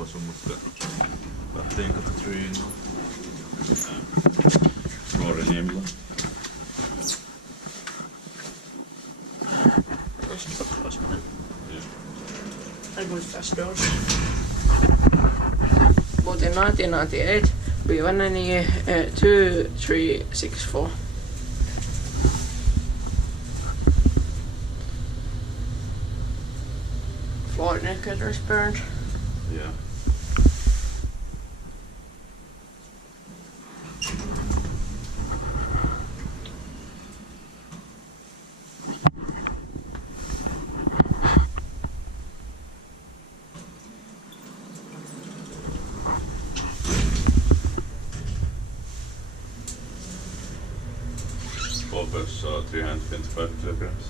housu, mutta Kapteeninkatu 3 Ruoriniemillä. I go fast doors. But in 1998, we won in 2-3-6-4. Floor indicators burned. Yeah. Opus 325 kilograms.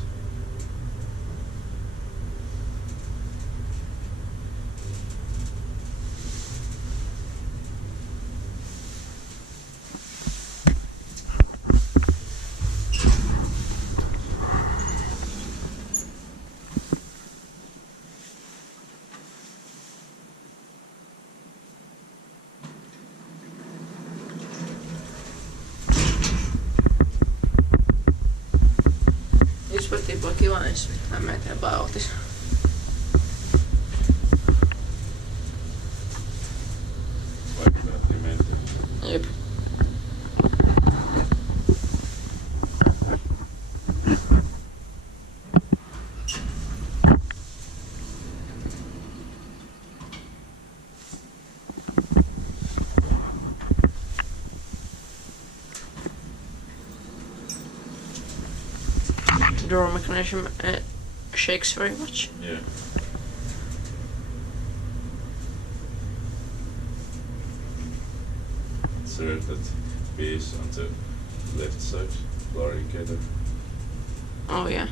Inspecta på Kiwa Inspecta med till bara Otis. Vaikka pelattiin mentiin. Jep. Door mechanism shakes very much. Yeah. Insert that piece on the left side floor indicator. Oh yeah.